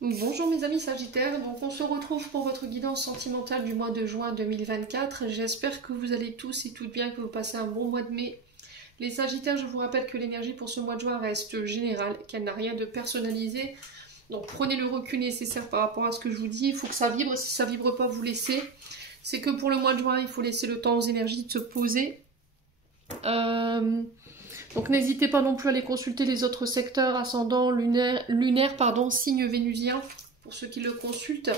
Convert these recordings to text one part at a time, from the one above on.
Bonjour mes amis Sagittaires, donc on se retrouve pour votre guidance sentimentale du mois de juin 2024. J'espère que vous allez tous et toutes bien, que vous passez un bon mois de mai. Les Sagittaires, je vous rappelle que l'énergie pour ce mois de juin reste générale, qu'elle n'a rien de personnalisé. Donc prenez le recul nécessaire par rapport à ce que je vous dis, il faut que ça vibre, si ça vibre pas, vous laissez. C'est que pour le mois de juin, il faut laisser le temps aux énergies de se poser. Donc n'hésitez pas non plus à aller consulter les autres secteurs, ascendant, lunaire, signe vénusien, pour ceux qui le consultent.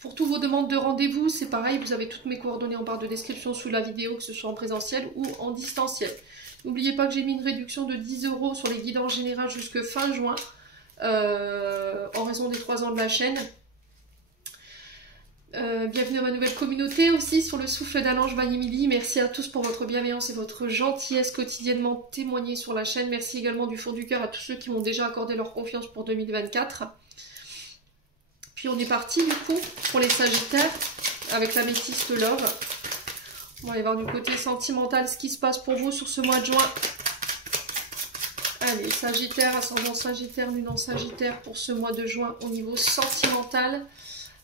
Pour toutes vos demandes de rendez-vous, c'est pareil, vous avez toutes mes coordonnées en barre de description sous la vidéo, que ce soit en présentiel ou en distanciel. N'oubliez pas que j'ai mis une réduction de 10 € sur les guidances générales jusque fin juin, en raison des 3 ans de la chaîne. Bienvenue à ma nouvelle communauté aussi sur le souffle d'un ange Vanimili. Merci à tous pour votre bienveillance et votre gentillesse quotidiennement témoignée sur la chaîne. Merci également du fond du cœur à tous ceux qui m'ont déjà accordé leur confiance pour 2024. Puis on est parti du coup pour les Sagittaires avec l'améthyste Love. On va aller voir du côté sentimental ce qui se passe pour vous sur ce mois de juin. Allez, Sagittaire, ascendant Sagittaire, lune en Sagittaire pour ce mois de juin au niveau sentimental.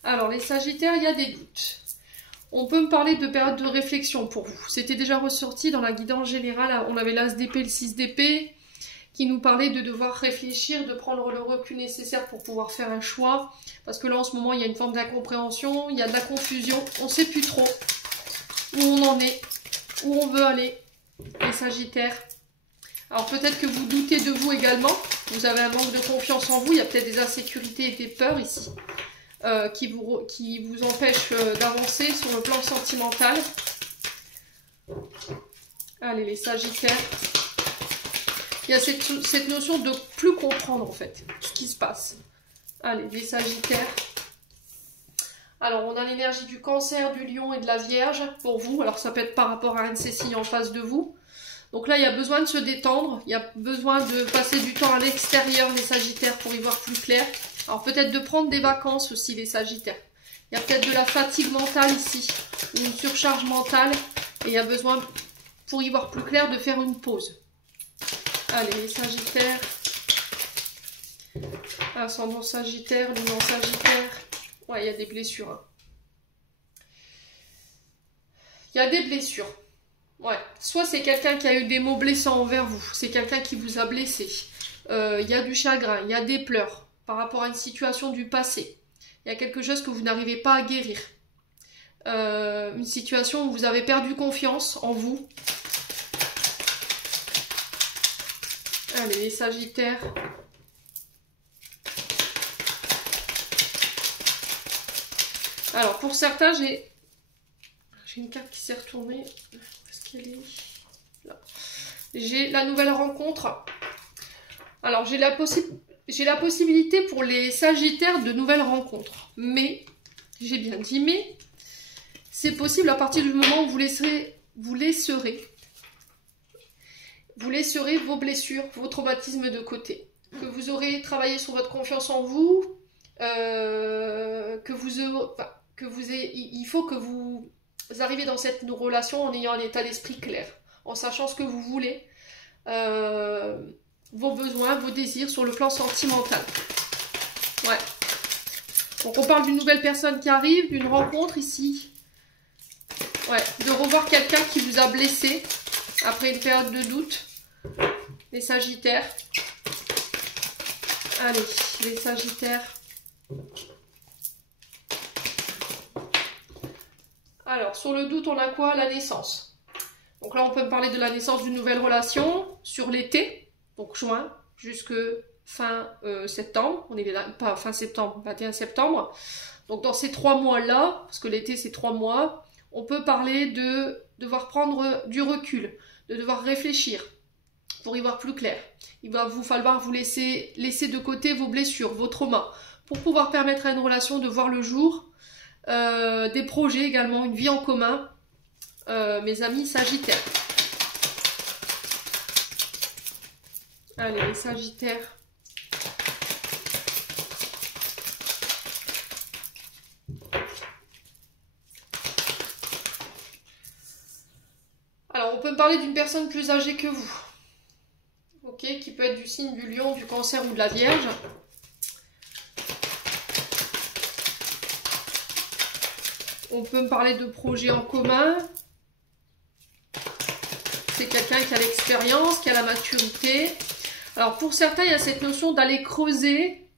Alors, les Sagittaires, il y a des doutes. On peut me parler de période de réflexion pour vous. C'était déjà ressorti dans la guidance générale. On avait l'As d'épée, le 6 d'épée, qui nous parlait de devoir réfléchir, de prendre le recul nécessaire pour pouvoir faire un choix. Parce que là, en ce moment, il y a une forme d'incompréhension, il y a de la confusion. On ne sait plus trop où on en est, où on veut aller, les Sagittaires. Alors, peut-être que vous doutez de vous également. Vous avez un manque de confiance en vous. Il y a peut-être des insécurités et des peurs ici. Qui vous empêche d'avancer sur le plan sentimental. Allez, les Sagittaires. Il y a cette notion de plus comprendre, en fait, ce qui se passe. Allez, les Sagittaires. Alors, on a l'énergie du Cancer, du Lion et de la Vierge pour vous. Alors, ça peut être par rapport à un de ces signes en face de vous. Donc là, il y a besoin de se détendre. Il y a besoin de passer du temps à l'extérieur, les Sagittaires, pour y voir plus clair. Alors peut-être de prendre des vacances aussi, les Sagittaires. Il y a peut-être de la fatigue mentale ici, ou une surcharge mentale, et il y a besoin, pour y voir plus clair, de faire une pause. Allez, les Sagittaires. Ascendant Sagittaire, lune en Sagittaire. Ouais, il y a des blessures. Hein. Il y a des blessures. Ouais. Soit c'est quelqu'un qui a eu des mots blessants envers vous, c'est quelqu'un qui vous a blessé. Il y a du chagrin, il y a des pleurs. Par rapport à une situation du passé. Il y a quelque chose que vous n'arrivez pas à guérir. Une situation où vous avez perdu confiance en vous. Allez, les Sagittaires. Alors, pour certains, j'ai une carte qui s'est retournée. Où est-ce qu'elle est? Là. J'ai la nouvelle rencontre. Alors, j'ai la possibilité pour les Sagittaires de nouvelles rencontres. Mais, j'ai bien dit mais, c'est possible à partir du moment où vous laisserez vos blessures, vos traumatismes de côté. Que vous aurez travaillé sur votre confiance en vous, il faut que vous arriviez dans cette relation en ayant un état d'esprit clair, en sachant ce que vous voulez, vos besoins, vos désirs sur le plan sentimental. Ouais. Donc on parle d'une nouvelle personne qui arrive, d'une rencontre ici. Ouais, de revoir quelqu'un qui vous a blessé après une période de doute. Les Sagittaires. Allez, les Sagittaires. Alors, sur le doute, on a quoi? La naissance. Donc là, on peut me parler de la naissance d'une nouvelle relation sur l'été. Donc juin jusque fin septembre, on est là, pas fin septembre, 21 septembre. Donc dans ces 3 mois-là, parce que l'été c'est 3 mois, on peut parler de devoir prendre du recul, de devoir réfléchir pour y voir plus clair. Il va vous falloir vous laisser de côté vos blessures, vos traumas, pour pouvoir permettre à une relation de voir le jour, des projets également, une vie en commun, mes amis Sagittaires. Allez, les Sagittaires. Alors, on peut me parler d'une personne plus âgée que vous. Ok, qui peut peut être du signe du lion, du cancer ou de la vierge. On peut me parler de projets en commun. C'est quelqu'un qui a l'expérience, qui a la maturité. Alors pour certains, il y a cette notion d'aller creuser,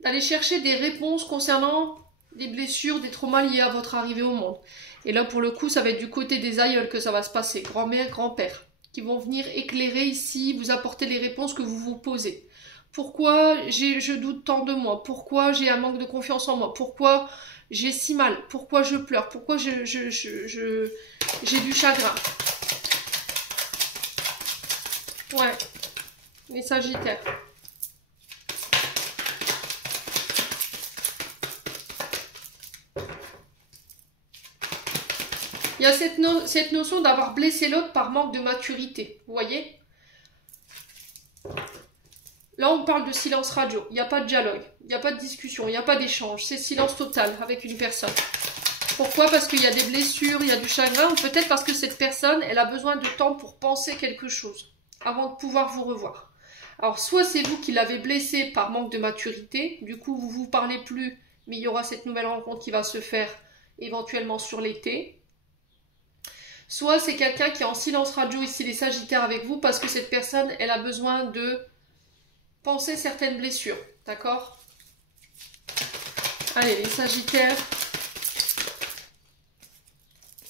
d'aller chercher des réponses concernant des blessures, des traumas liés à votre arrivée au monde. Et là pour le coup, ça va être du côté des aïeuls que ça va se passer, grand-mère, grand-père, qui vont venir éclairer ici, vous apporter les réponses que vous vous posez. Pourquoi je doute tant de moi? Pourquoi j'ai un manque de confiance en moi? Pourquoi j'ai si mal? Pourquoi je pleure? Pourquoi j'ai du chagrin? Ouais, les Sagittaires. Il y a cette notion d'avoir blessé l'autre par manque de maturité, vous voyez? Là, on parle de silence radio. Il n'y a pas de dialogue, il n'y a pas de discussion, il n'y a pas d'échange. C'est silence total avec une personne. Pourquoi? Parce qu'il y a des blessures, il y a du chagrin, ou peut-être parce que cette personne, elle a besoin de temps pour penser quelque chose, avant de pouvoir vous revoir. Alors, soit c'est vous qui l'avez blessé par manque de maturité, du coup, vous ne vous parlez plus, mais il y aura cette nouvelle rencontre qui va se faire éventuellement sur l'été. Soit c'est quelqu'un qui est en silence radio, ici les Sagittaires avec vous, parce que cette personne, elle a besoin de penser certaines blessures, d'accord? Allez, les Sagittaires.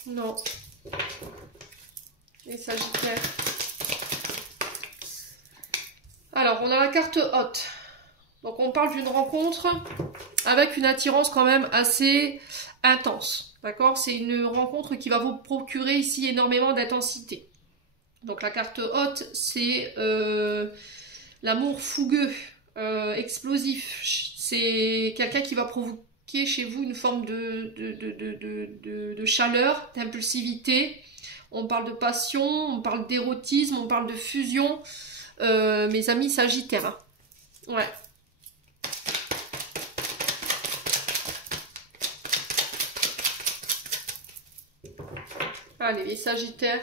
Non. Les Sagittaires. Alors, on a la carte haute. Donc, on parle d'une rencontre avec une attirance quand même assez intense. D'accord? C'est une rencontre qui va vous procurer ici énormément d'intensité. Donc, la carte haute, c'est l'amour fougueux, explosif. C'est quelqu'un qui va provoquer chez vous une forme de chaleur, d'impulsivité. On parle de passion, on parle d'érotisme, on parle de fusion. Mes amis Sagittaires. Hein. Ouais. Allez, les Sagittaires.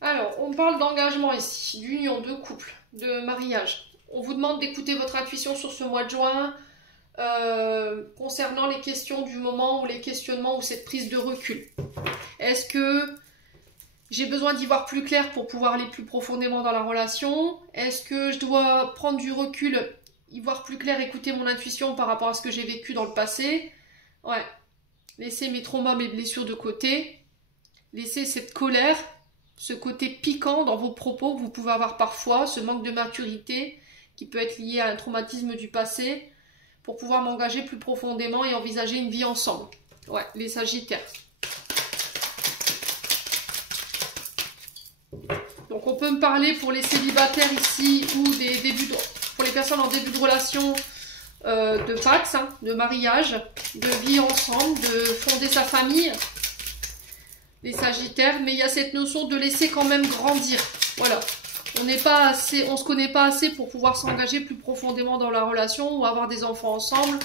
Alors, on parle d'engagement ici, d'union, de couple, de mariage. On vous demande d'écouter votre intuition sur ce mois de juin concernant les questions du moment ou les questionnements ou cette prise de recul. Est-ce que j'ai besoin d'y voir plus clair pour pouvoir aller plus profondément dans la relation? Est-ce que je dois prendre du recul, y voir plus clair, écouter mon intuition par rapport à ce que j'ai vécu dans le passé? Ouais. Laisser mes traumas, mes blessures de côté. Laisser cette colère, ce côté piquant dans vos propos que vous pouvez avoir parfois, ce manque de maturité qui peut être lié à un traumatisme du passé, pour pouvoir m'engager plus profondément et envisager une vie ensemble. Ouais, les Sagittaires. Donc on peut me parler pour les célibataires ici ou pour les personnes en début de relation de pax, hein, de mariage, de vie ensemble, de fonder sa famille. Les Sagittaires, mais il y a cette notion de laisser quand même grandir. Voilà. On se connaît pas assez pour pouvoir s'engager plus profondément dans la relation ou avoir des enfants ensemble.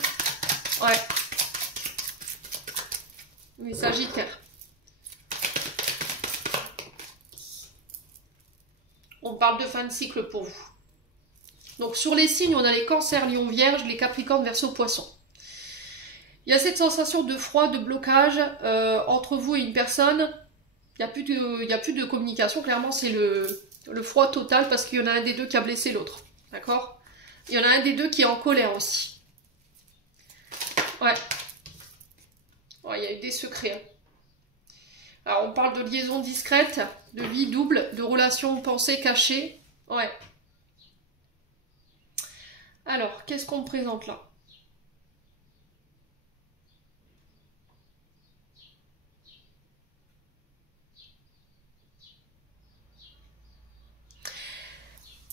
Ouais. Les Sagittaires. On parle de fin de cycle pour vous. Donc sur les signes, on a les cancers, lion, vierge, les capricornes, verseau, poisson. Il y a cette sensation de froid, de blocage entre vous et une personne. Il n'y a plus de communication. Clairement, c'est le froid total parce qu'il y en a un des deux qui a blessé l'autre. D'accord? Il y en a un des deux qui est en colère aussi. Ouais. Ouais, il y a eu des secrets. Hein. Alors, on parle de liaison discrète, de vie double, de relations pensées cachées. Ouais. Alors, qu'est-ce qu'on me présente là?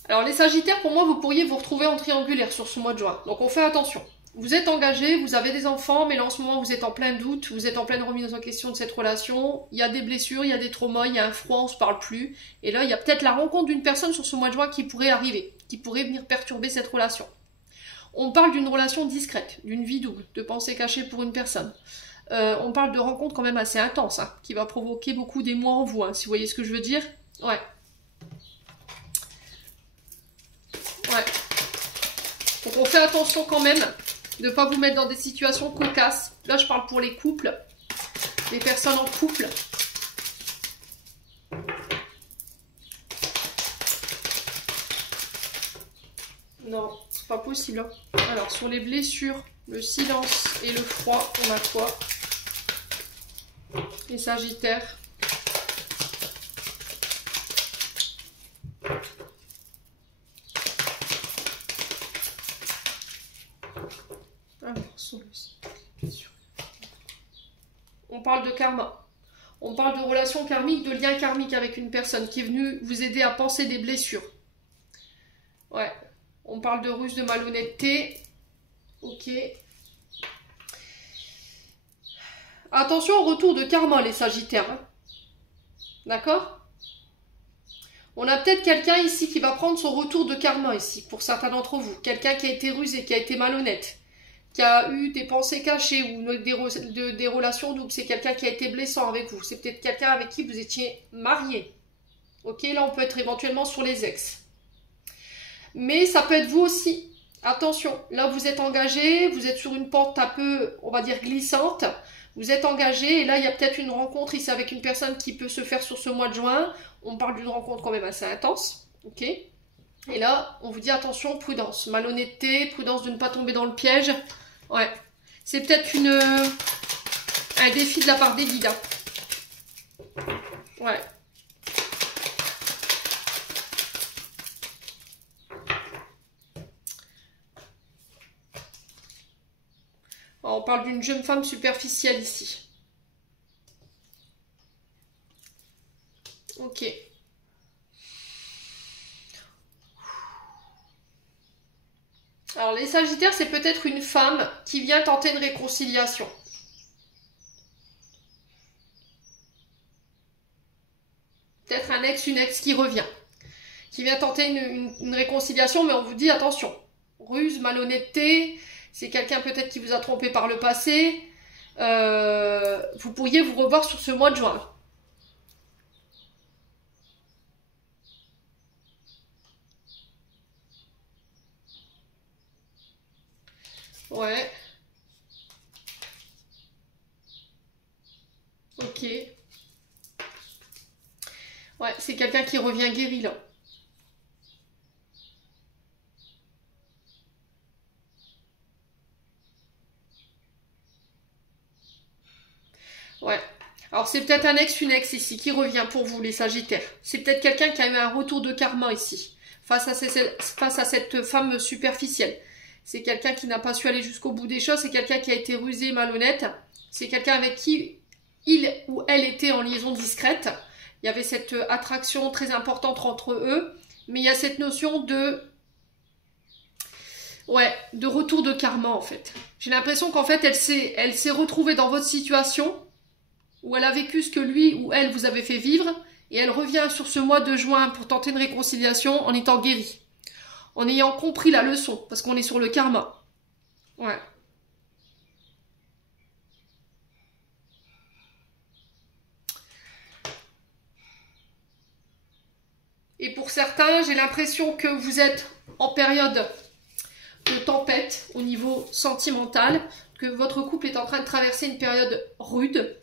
Alors les Sagittaires, pour moi, vous pourriez vous retrouver en triangulaire sur ce mois de juin. Donc on fait attention. Vous êtes engagé, vous avez des enfants, mais là en ce moment vous êtes en plein doute, vous êtes en pleine remise en question de cette relation. Il y a des blessures, il y a des traumas, il y a un froid, on ne se parle plus. Et là, il y a peut-être la rencontre d'une personne sur ce mois de juin qui pourrait arriver, qui pourrait venir perturber cette relation. On parle d'une relation discrète, d'une vie double, de pensée cachée pour une personne. On parle de rencontres quand même assez intenses, hein, qui va provoquer beaucoup d'émoi en vous, hein, si vous voyez ce que je veux dire. Ouais. Ouais. Donc on fait attention quand même de ne pas vous mettre dans des situations cocasses. Là, je parle pour les couples, les personnes en couple. Non, c'est pas possible. Hein. Alors, sur les blessures, le silence et le froid, on a quoi? Les Sagittaires. Alors, sur le silence. On parle de karma. On parle de relation karmique, de lien karmique avec une personne qui est venue vous aider à penser des blessures. Ouais. On parle de ruse, de malhonnêteté. Ok. Attention au retour de karma, les Sagittaires. Hein. D'accord? On a peut-être quelqu'un ici qui va prendre son retour de karma ici, pour certains d'entre vous. Quelqu'un qui a été rusé, qui a été malhonnête, qui a eu des pensées cachées ou des relations doubles. C'est quelqu'un qui a été blessant avec vous. C'est peut-être quelqu'un avec qui vous étiez marié. Ok, là on peut être éventuellement sur les ex. Mais ça peut être vous aussi. Attention, là vous êtes engagé, vous êtes sur une pente un peu, on va dire, glissante. Vous êtes engagé et là il y a peut-être une rencontre ici avec une personne qui peut se faire sur ce mois de juin. On parle d'une rencontre quand même assez intense. Ok. Et là, on vous dit attention, prudence. Malhonnêteté, prudence de ne pas tomber dans le piège. Ouais. C'est peut-être un défi de la part des guides. Hein. Ouais. On parle d'une jeune femme superficielle ici. Ok. Alors les Sagittaires, c'est peut-être une femme qui vient tenter une réconciliation. Peut-être un ex, une ex qui revient. Qui vient tenter une réconciliation, mais on vous dit attention. Ruse, malhonnêteté... C'est quelqu'un peut-être qui vous a trompé par le passé. Vous pourriez vous revoir sur ce mois de juin. Ouais. Ok. Ouais, c'est quelqu'un qui revient guéri là. Ouais. Alors c'est peut-être un ex, une ex ici qui revient pour vous les Sagittaires. C'est peut-être quelqu'un qui a eu un retour de karma ici. Face à cette femme superficielle. C'est quelqu'un qui n'a pas su aller jusqu'au bout des choses. C'est quelqu'un qui a été rusé, malhonnête. C'est quelqu'un avec qui il ou elle était en liaison discrète. Il y avait cette attraction très importante entre eux. Mais il y a cette notion de... Ouais, de retour de karma en fait. J'ai l'impression qu'en fait elle s'est retrouvée dans votre situation où elle a vécu ce que lui ou elle vous avez fait vivre et elle revient sur ce mois de juin pour tenter une réconciliation en étant guérie. En ayant compris la leçon, parce qu'on est sur le karma. Ouais. Et pour certains, j'ai l'impression que vous êtes en période de tempête au niveau sentimental, que votre couple est en train de traverser une période rude.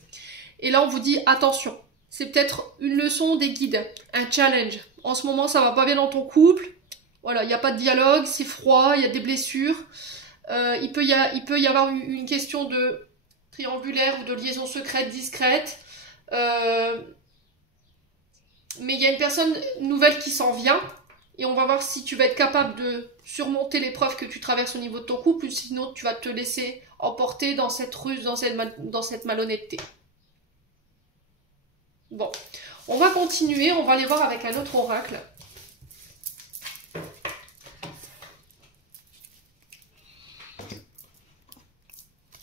Et là, on vous dit attention. C'est peut-être une leçon des guides, un challenge. En ce moment, ça va pas bien dans ton couple. Voilà, il n'y a pas de dialogue, c'est froid, il y a des blessures. Il peut y avoir une question de triangulaire ou de liaison secrète, discrète. Mais il y a une personne nouvelle qui s'en vient. Et on va voir si tu vas être capable de surmonter l'épreuve que tu traverses au niveau de ton couple. Ou sinon, tu vas te laisser emporter dans cette ruse, dans cette malhonnêteté. Bon, on va continuer. On va aller voir avec un autre oracle.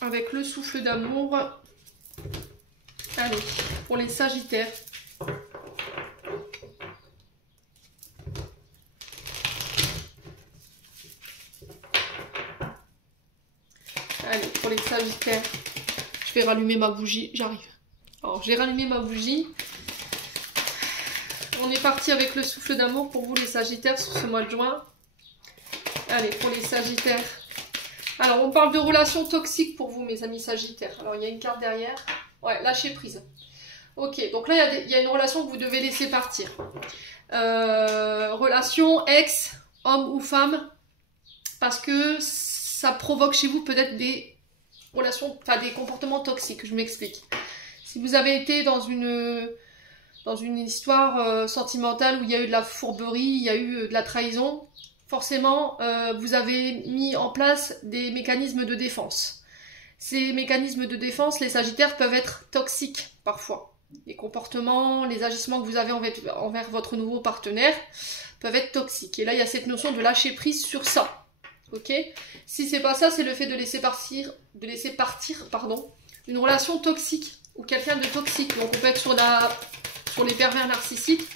Avec le souffle d'amour. Allez, pour les Sagittaires. Allez, pour les Sagittaires. Je vais rallumer ma bougie, j'arrive. Alors, j'ai rallumé ma bougie. On est parti avec le souffle d'amour pour vous les Sagittaires sur ce mois de juin. Allez, pour les Sagittaires. Alors, on parle de relations toxiques pour vous, mes amis Sagittaires. Alors, il y a une carte derrière. Ouais, lâcher prise. Ok, donc là, il y a une relation que vous devez laisser partir. Relation ex, homme ou femme, parce que ça provoque chez vous peut-être des relations, enfin des comportements toxiques. Je m'explique. Si vous avez été dans une histoire sentimentale où il y a eu de la fourberie, il y a eu de la trahison, forcément, vous avez mis en place des mécanismes de défense. Ces mécanismes de défense, les Sagittaires peuvent être toxiques parfois. Les comportements, les agissements que vous avez envers votre nouveau partenaire peuvent être toxiques. Et là, il y a cette notion de lâcher prise sur ça. Ok ? Si c'est pas ça, c'est le fait de laisser partir, une relation toxique ou quelqu'un de toxique. Donc on peut être sur les pervers narcissiques,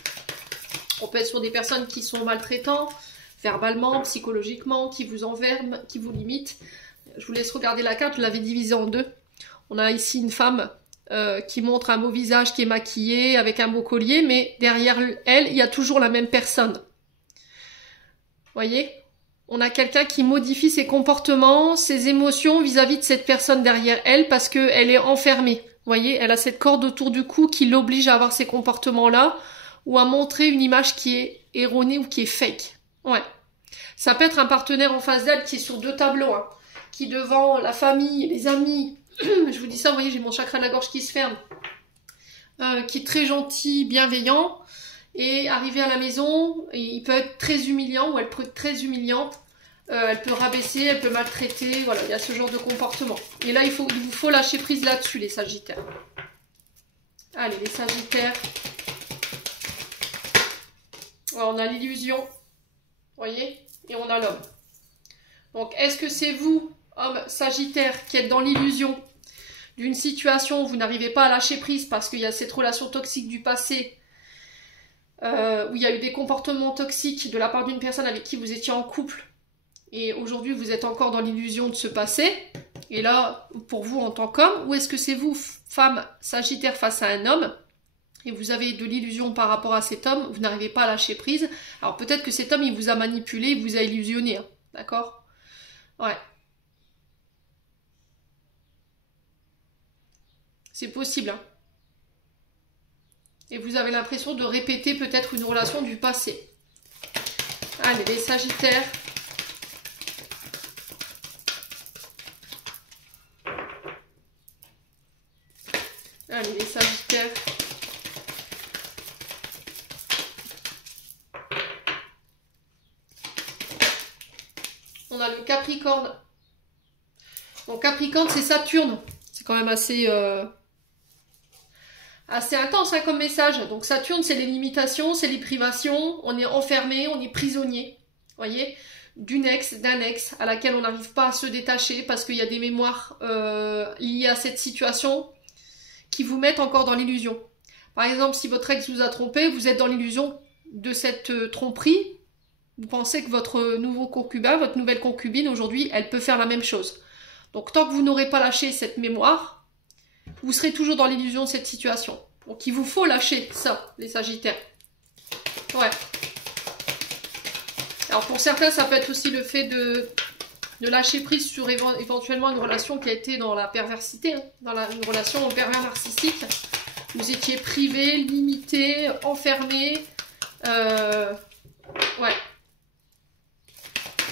on peut être sur des personnes qui sont maltraitantes, verbalement, psychologiquement, qui vous enferment, qui vous limitent. Je vous laisse regarder la carte, je l'avais divisée en deux. On a ici une femme qui montre un beau visage, qui est maquillée, avec un beau collier, mais derrière elle, il y a toujours la même personne. Voyez ? On a quelqu'un qui modifie ses comportements, ses émotions vis-à-vis de cette personne derrière elle, parce qu'elle est enfermée. Voyez, elle a cette corde autour du cou qui l'oblige à avoir ces comportements-là, ou à montrer une image qui est erronée ou qui est fake. Ouais. Ça peut être un partenaire en face d'elle qui est sur deux tableaux, hein, qui devant la famille, les amis, je vous dis ça, vous voyez, j'ai mon chakra de la gorge qui se ferme, qui est très gentil, bienveillant, et arrivé à la maison, il peut être très humiliant, ou elle peut être très humiliante, elle peut rabaisser, elle peut maltraiter, voilà, il y a ce genre de comportement. Et là, il vous faut lâcher prise là-dessus, les Sagittaires. Allez, les Sagittaires. Alors, on a l'illusion, voyez, et on a l'homme. Donc, est-ce que c'est vous, homme Sagittaire, qui êtes dans l'illusion d'une situation où vous n'arrivez pas à lâcher prise parce qu'il y a cette relation toxique du passé, où il y a eu des comportements toxiques de la part d'une personne avec qui vous étiez en couple, et aujourd'hui vous êtes encore dans l'illusion de ce passé, et là, pour vous en tant qu'homme, ou est-ce que c'est vous, femme Sagittaire, face à un homme, et vous avez de l'illusion par rapport à cet homme, vous n'arrivez pas à lâcher prise. Alors peut-être que cet homme, il vous a manipulé, il vous a illusionné, hein, d'accord ? Ouais. C'est possible, hein. Et vous avez l'impression de répéter peut-être une relation du passé. Allez, les Sagittaires. Allez, les Sagittaires. On a le Capricorne. Donc Capricorne, c'est Saturne. C'est quand même assez intense, hein, comme message. Donc Saturne, c'est les limitations, c'est les privations. On est enfermé, on est prisonnier. Voyez, d'une ex, d'un ex à laquelle on n'arrive pas à se détacher parce qu'il y a des mémoires liées à cette situation qui vous mettent encore dans l'illusion. Par exemple, si votre ex vous a trompé, vous êtes dans l'illusion de cette tromperie. Vous pensez que votre nouveau concubin, votre nouvelle concubine, aujourd'hui, elle peut faire la même chose. Donc, tant que vous n'aurez pas lâché cette mémoire, vous serez toujours dans l'illusion de cette situation. Donc, il vous faut lâcher ça, les Sagittaires. Ouais. Alors, pour certains, ça peut être aussi le fait de lâcher prise sur éventuellement une relation qui a été dans la perversité, hein, une relation au pervers narcissique. Vous étiez privé, limité, enfermé. Ouais.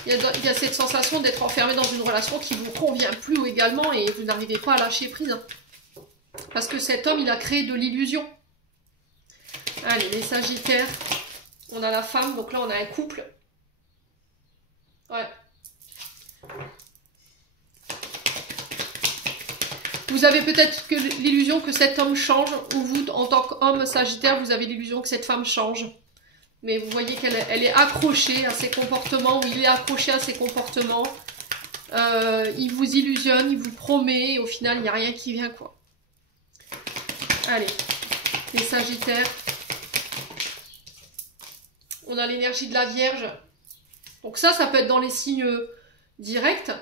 Il y a cette sensation d'être enfermé dans une relation qui ne vous convient plus également et vous n'arrivez pas à lâcher prise. Hein. Parce que cet homme, il a créé de l'illusion. Allez, les Sagittaires. On a la femme, donc là on a un couple. Ouais. Vous avez peut-être l'illusion que cet homme change, ou vous, en tant qu'homme Sagittaire, vous avez l'illusion que cette femme change. Mais vous voyez qu'elle est accrochée à ses comportements, ou il est accroché à ses comportements. Il vous illusionne, il vous promet, et au final, il n'y a rien qui vient, quoi. Allez, les Sagittaires. On a l'énergie de la Vierge. Donc ça peut être dans les signes directs.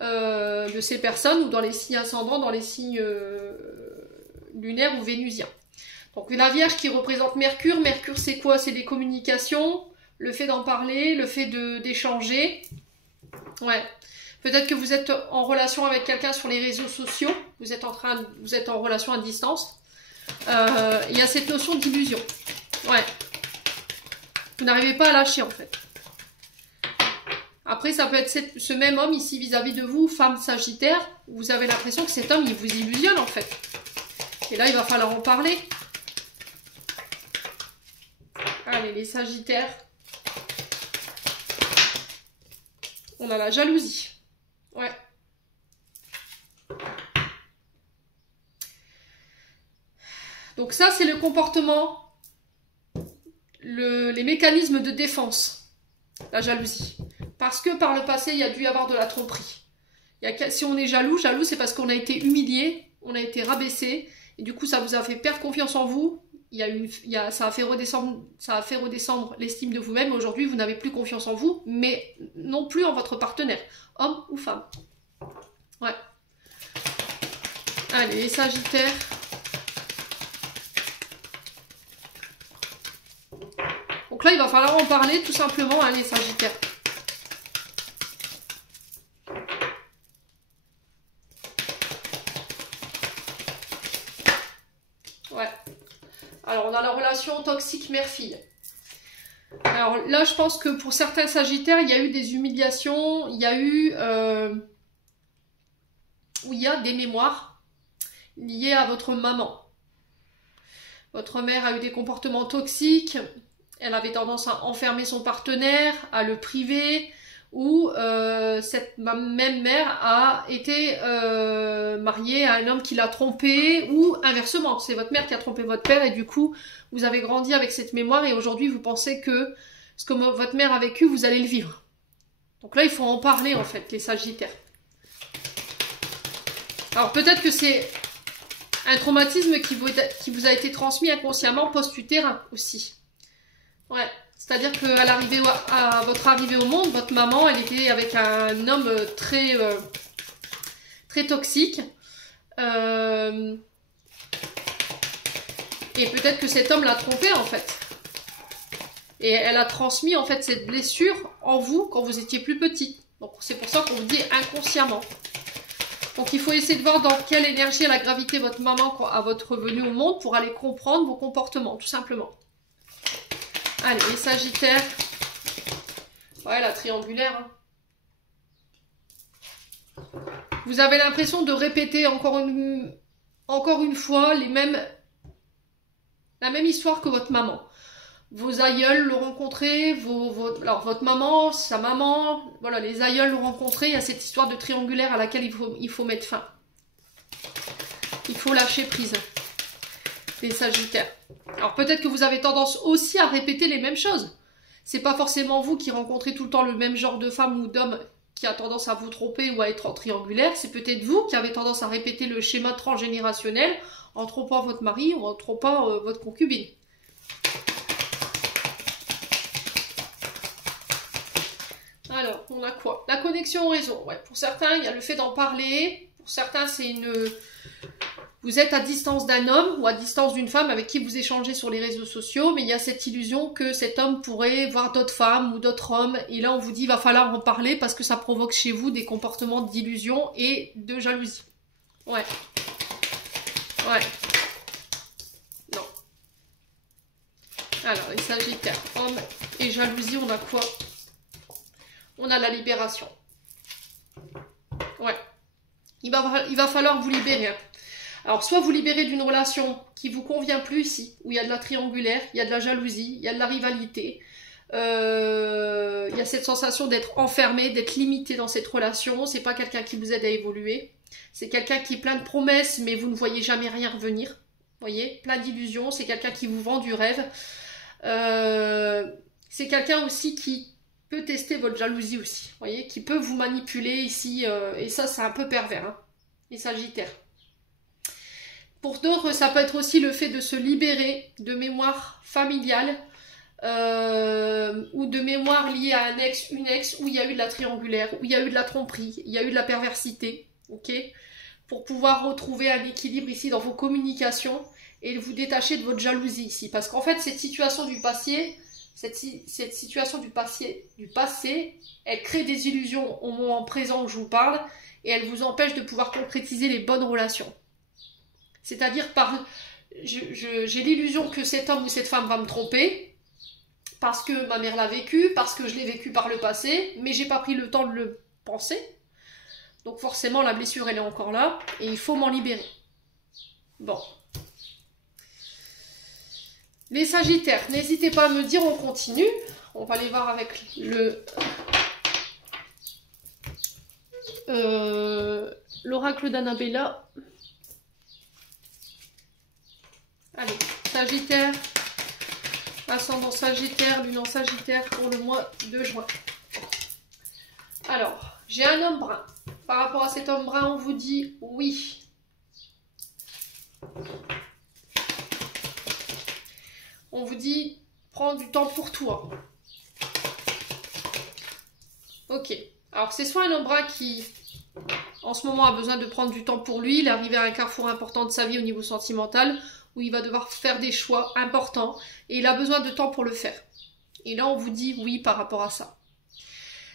de ces personnes, ou dans les signes ascendants, dans les signes lunaires ou vénusiens. Donc la Vierge qui représente Mercure. Mercure, c'est quoi? C'est les communications, le fait d'en parler, le fait d'échanger. Ouais. Peut-être que vous êtes en relation avec quelqu'un sur les réseaux sociaux. Vous êtes en relation à distance. Il y a cette notion d'illusion. Ouais. Vous n'arrivez pas à lâcher, en fait. Après, ça peut être ce même homme ici vis-à-vis de vous, femme Sagittaire. Vous avez l'impression que cet homme, il vous illusionne, en fait. Et là, il va falloir en parler. Allez, les Sagittaires. On a la jalousie. Ouais. Donc ça, c'est le comportement, les mécanismes de défense, la jalousie. Parce que par le passé, il y a dû y avoir de la tromperie. Si on est jaloux, c'est parce qu'on a été humilié, on a été rabaissé, et du coup, ça vous a fait perdre confiance en vous. Ça a fait redescendre l'estime de vous-même. Aujourd'hui, vous n'avez plus confiance en vous, mais non plus en votre partenaire, homme ou femme. Ouais. Allez, les Sagittaires. Donc là, il va falloir en parler tout simplement, hein, les Sagittaires. Ouais. Alors, on a la relation toxique mère-fille. Alors là, je pense que pour certains Sagittaires, il y a eu des humiliations, il y a eu... où il y a des mémoires liées à votre maman. Votre mère a eu des comportements toxiques, elle avait tendance à enfermer son partenaire, à le priver, ou cette même mère a été mariée à un homme qui l'a trompé, ou inversement, c'est votre mère qui a trompé votre père, et du coup, vous avez grandi avec cette mémoire, et aujourd'hui, vous pensez que ce que votre mère a vécu, vous allez le vivre. Donc là, il faut en parler, en fait, les Sagittaires. Alors peut-être que c'est un traumatisme qui vous a été transmis inconsciemment post-utérin aussi. Ouais, c'est-à-dire qu'à votre arrivée au monde, votre maman, elle était avec un homme très toxique. Et peut-être que cet homme l'a trompée en fait. Et elle a transmis en fait cette blessure en vous quand vous étiez plus petit. Donc c'est pour ça qu'on vous dit inconsciemment. Donc il faut essayer de voir dans quelle énergie elle a gravité votre maman à votre venue au monde pour aller comprendre vos comportements, tout simplement. Allez, les Sagittaires. Ouais, la triangulaire. Hein. Vous avez l'impression de répéter encore une fois la même histoire que votre maman. Vos aïeuls l'ont rencontré, alors votre maman, sa maman, voilà, les aïeuls l'ont rencontré. Il y a cette histoire de triangulaire à laquelle il faut mettre fin. Il faut lâcher prise. Les Sagittaires. Alors peut-être que vous avez tendance aussi à répéter les mêmes choses. C'est pas forcément vous qui rencontrez tout le temps le même genre de femme ou d'homme qui a tendance à vous tromper ou à être en triangulaire. C'est peut-être vous qui avez tendance à répéter le schéma transgénérationnel en trompant votre mari ou en trompant votre concubine. Alors, on a quoi? La connexion au réseau. Ouais, pour certains, il y a le fait d'en parler. Pour certains, c'est vous êtes à distance d'un homme ou à distance d'une femme avec qui vous échangez sur les réseaux sociaux, mais il y a cette illusion que cet homme pourrait voir d'autres femmes ou d'autres hommes. Et là, on vous dit, il va falloir en parler parce que ça provoque chez vous des comportements d'illusion et de jalousie. Ouais. Ouais. Non. Alors, les Sagittaires, hommes et jalousie, on a quoi? On a la libération. Ouais. Il va falloir vous libérer. Alors, soit vous libérez d'une relation qui vous convient plus ici, où il y a de la triangulaire, il y a de la jalousie, il y a de la rivalité. Il y a cette sensation d'être enfermé, d'être limité dans cette relation. C'est pas quelqu'un qui vous aide à évoluer. C'est quelqu'un qui est plein de promesses, mais vous ne voyez jamais rien revenir. Vous voyez, plein d'illusions. C'est quelqu'un qui vous vend du rêve. C'est quelqu'un aussi qui peut tester votre jalousie aussi. Vous voyez, qui peut vous manipuler ici. Et ça, c'est un peu pervers. Hein, les Sagittaires. Pour d'autres, ça peut être aussi le fait de se libérer de mémoire familiale ou de mémoire liée à un ex, une ex, où il y a eu de la triangulaire, où il y a eu de la tromperie, il y a eu de la perversité, ok? Pour pouvoir retrouver un équilibre ici dans vos communications et vous détacher de votre jalousie ici. Parce qu'en fait, cette situation du passé, elle crée des illusions au moment présent où je vous parle et elle vous empêche de pouvoir concrétiser les bonnes relations. C'est-à-dire, j'ai l'illusion que cet homme ou cette femme va me tromper parce que ma mère l'a vécu, parce que je l'ai vécu par le passé, mais j'ai pas pris le temps de le penser. Donc forcément, la blessure, elle est encore là et il faut m'en libérer. Bon. Les Sagittaires, n'hésitez pas à me dire, on continue. On va aller voir avec l'oracle d'Annabella. Allez, Sagittaire, ascendant Sagittaire, lune en Sagittaire pour le mois de juin. Alors, j'ai un homme brun. Par rapport à cet homme brun, on vous dit oui. On vous dit, prends du temps pour toi. Ok. Alors, c'est soit un homme brun qui, en ce moment, a besoin de prendre du temps pour lui. Il est arrivé à un carrefour important de sa vie au niveau sentimental, où il va devoir faire des choix importants. Et il a besoin de temps pour le faire. Et là, on vous dit oui par rapport à ça.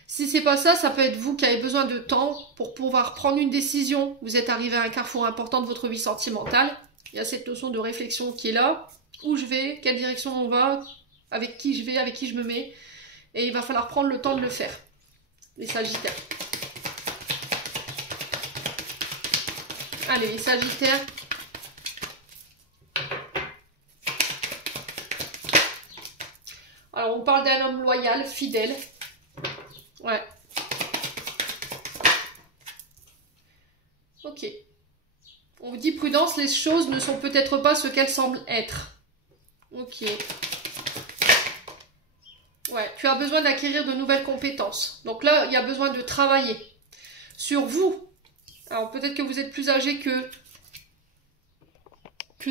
Si c'est pas ça, ça peut être vous qui avez besoin de temps pour pouvoir prendre une décision. Vous êtes arrivé à un carrefour important de votre vie sentimentale. Il y a cette notion de réflexion qui est là. Où je vais, quelle direction on va, avec qui je vais, avec qui je me mets. Et il va falloir prendre le temps de le faire. Les Sagittaires. Allez, les Sagittaires. Alors, on parle d'un homme loyal, fidèle. Ouais. Ok. On vous dit prudence, les choses ne sont peut-être pas ce qu'elles semblent être. Ok. Ouais, tu as besoin d'acquérir de nouvelles compétences. Donc là, il y a besoin de travailler sur vous. Alors peut-être que vous êtes plus âgé que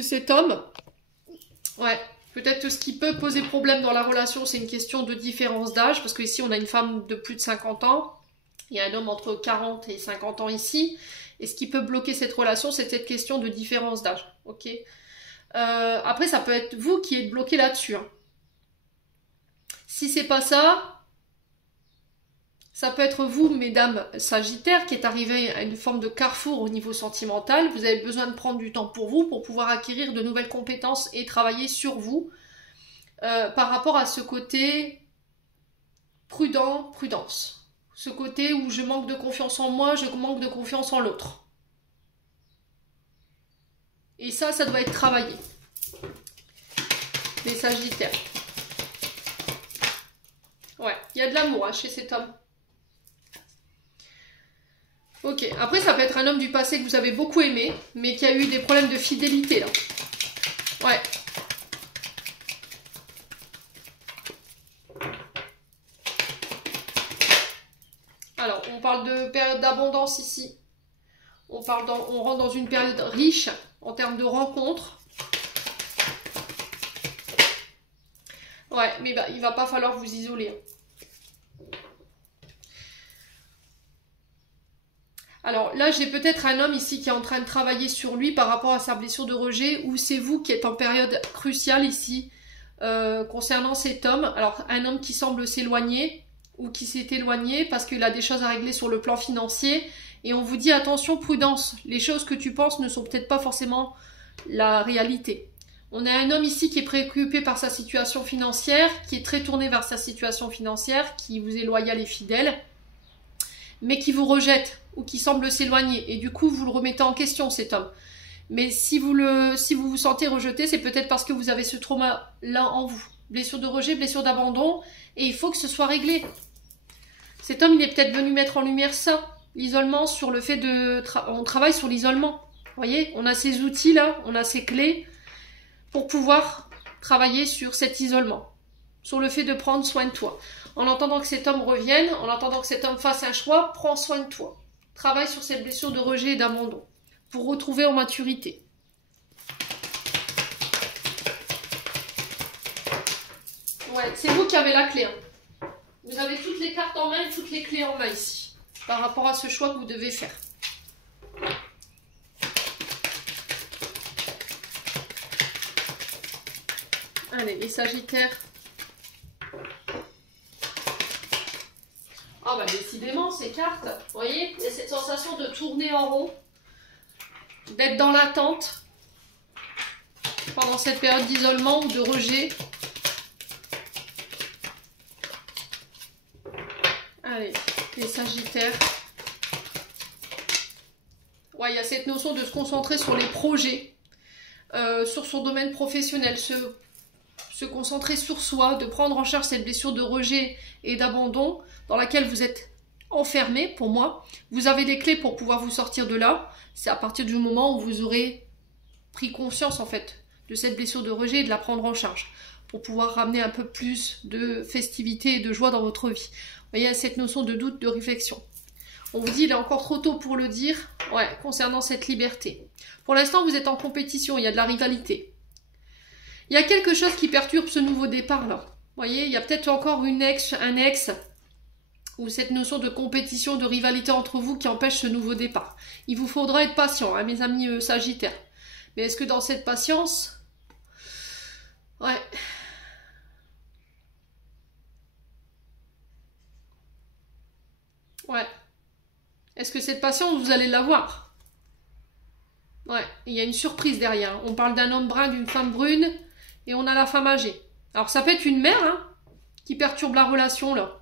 cet homme. Ouais, peut-être que ce qui peut poser problème dans la relation, c'est une question de différence d'âge. Parce qu'ici, on a une femme de plus de 50 ans. Il y a un homme entre 40 et 50 ans ici. Et ce qui peut bloquer cette relation, c'est cette question de différence d'âge. Ok. Après, ça peut être vous qui êtes bloqué là-dessus. Hein. Si c'est pas ça, ça peut être vous, mesdames Sagittaires, qui est arrivé à une forme de carrefour au niveau sentimental. Vous avez besoin de prendre du temps pour vous, pour pouvoir acquérir de nouvelles compétences et travailler sur vous par rapport à ce côté prudence. Ce côté où je manque de confiance en moi, je manque de confiance en l'autre. Et ça doit être travaillé. Les Sagittaires. Ouais, il y a de l'amour hein, chez cet homme. Ok, après ça peut être un homme du passé que vous avez beaucoup aimé, mais qui a eu des problèmes de fidélité là. Ouais. Alors, on parle de période d'abondance ici. On rentre dans une période riche en termes de rencontres. Ouais, mais bah, il va pas falloir vous isoler. Alors là, j'ai peut-être un homme ici qui est en train de travailler sur lui par rapport à sa blessure de rejet, ou c'est vous qui êtes en période cruciale ici concernant cet homme. Alors, un homme qui semble s'éloigner ou qui s'est éloigné parce qu'il a des choses à régler sur le plan financier. Et on vous dit attention, prudence, les choses que tu penses ne sont peut-être pas forcément la réalité. On a un homme ici qui est préoccupé par sa situation financière, qui est très tourné vers sa situation financière, qui vous est loyal et fidèle, mais qui vous rejette ou qui semble s'éloigner. Et du coup, vous le remettez en question, cet homme. Mais si vous vous sentez rejeté, c'est peut-être parce que vous avez ce trauma-là en vous. Blessure de rejet, blessure d'abandon, et il faut que ce soit réglé. Cet homme, il est peut-être venu mettre en lumière ça, l'isolement, sur le fait on travaille sur l'isolement. Vous voyez, on a ces outils-là, on a ces clés pour pouvoir travailler sur cet isolement, sur le fait de prendre soin de toi. En attendant que cet homme revienne, en attendant que cet homme fasse un choix, prends soin de toi. Travaille sur cette blessure de rejet et d'abandon pour retrouver en maturité. Ouais, c'est vous qui avez la clé. Hein. Vous avez toutes les cartes en main et toutes les clés en main ici, par rapport à ce choix que vous devez faire. Allez, les Sagittaires. Ah bah décidément, ces cartes, vous voyez, il y a cette sensation de tourner en rond, d'être dans l'attente pendant cette période d'isolement ou de rejet. Allez, les Sagittaires. Ouais, il y a cette notion de se concentrer sur les projets, sur son domaine professionnel, se concentrer sur soi, de prendre en charge cette blessure de rejet et d'abandon dans laquelle vous êtes enfermé, pour moi. Vous avez des clés pour pouvoir vous sortir de là. C'est à partir du moment où vous aurez pris conscience, en fait, de cette blessure de rejet et de la prendre en charge, pour pouvoir ramener un peu plus de festivité et de joie dans votre vie. Vous voyez, il y a cette notion de doute, de réflexion. On vous dit, il est encore trop tôt pour le dire, ouais, concernant cette liberté. Pour l'instant, vous êtes en compétition, il y a de la rivalité. Il y a quelque chose qui perturbe ce nouveau départ-là. Vous voyez, il y a peut-être encore un ex, ou cette notion de compétition, de rivalité entre vous qui empêche ce nouveau départ. Il vous faudra être patient, hein, mes amis Sagittaires. Mais est-ce que dans cette patience... Ouais... Ouais. Est-ce que cette patience, vous allez l'avoir? Ouais, il y a une surprise derrière. On parle d'un homme brun, d'une femme brune, et on a la femme âgée. Alors ça peut être une mère, hein, qui perturbe la relation, là.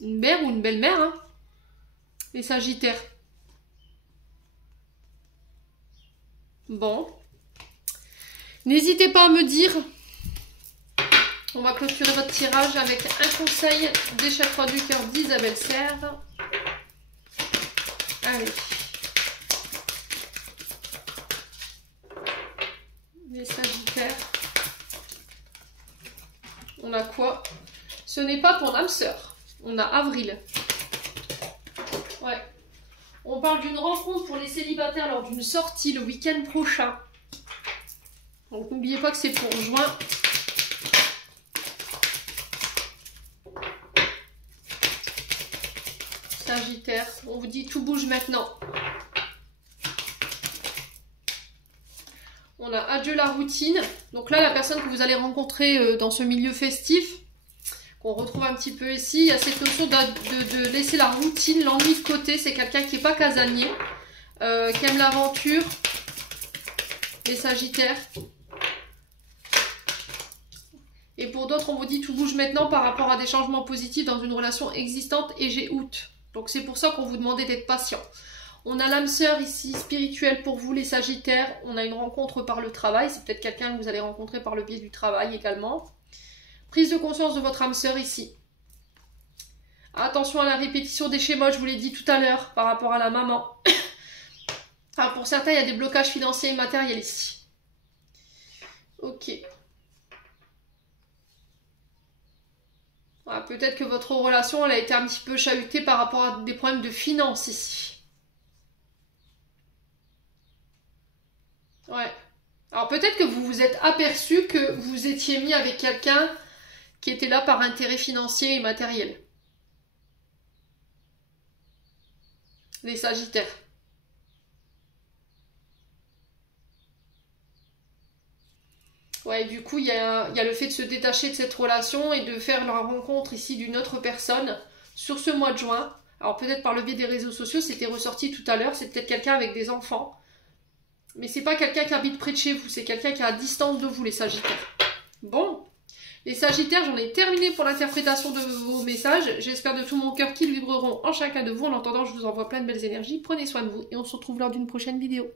Une mère ou une belle-mère, hein. Les Sagittaires. Bon. N'hésitez pas à me dire. On va clôturer votre tirage avec un conseil des chakras du cœur d'Isabelle Serre. Allez. Les Sagittaires. On a quoi? Ce n'est pas ton âme sœur. On a Avril. Ouais. On parle d'une rencontre pour les célibataires lors d'une sortie le week-end prochain. Donc n'oubliez pas que c'est pour juin. Sagittaire. On vous dit tout bouge maintenant. On a adieu la routine. Donc là, la personne que vous allez rencontrer dans ce milieu festif, qu'on retrouve un petit peu ici, il y a cette notion de laisser la routine, l'ennui de côté. C'est quelqu'un qui n'est pas casanier, qui aime l'aventure. Les Sagittaires. Et pour d'autres, on vous dit tout bouge maintenant par rapport à des changements positifs dans une relation existante et j'ai août. Donc c'est pour ça qu'on vous demandait d'être patient. On a l'âme sœur ici, spirituelle pour vous les Sagittaires. On a une rencontre par le travail. C'est peut-être quelqu'un que vous allez rencontrer par le biais du travail également. Prise de conscience de votre âme sœur ici. Attention à la répétition des schémas, je vous l'ai dit tout à l'heure, par rapport à la maman. Alors pour certains, il y a des blocages financiers et matériels ici. Ok. Voilà, peut-être que votre relation elle a été un petit peu chahutée par rapport à des problèmes de finances ici. Ouais. Alors peut-être que vous vous êtes aperçu que vous étiez mis avec quelqu'un qui était là par intérêt financier et matériel. Les Sagittaires. Ouais, du coup, il y a le fait de se détacher de cette relation et de faire la rencontre ici d'une autre personne sur ce mois de juin. Alors peut-être par le biais des réseaux sociaux, c'était ressorti tout à l'heure, c'est peut-être quelqu'un avec des enfants. Mais c'est pas quelqu'un qui habite près de chez vous, c'est quelqu'un qui est à distance de vous, les Sagittaires. Bon, les Sagittaires, j'en ai terminé pour l'interprétation de vos messages. J'espère de tout mon cœur qu'ils vibreront en chacun de vous. En attendant, je vous envoie plein de belles énergies. Prenez soin de vous et on se retrouve lors d'une prochaine vidéo.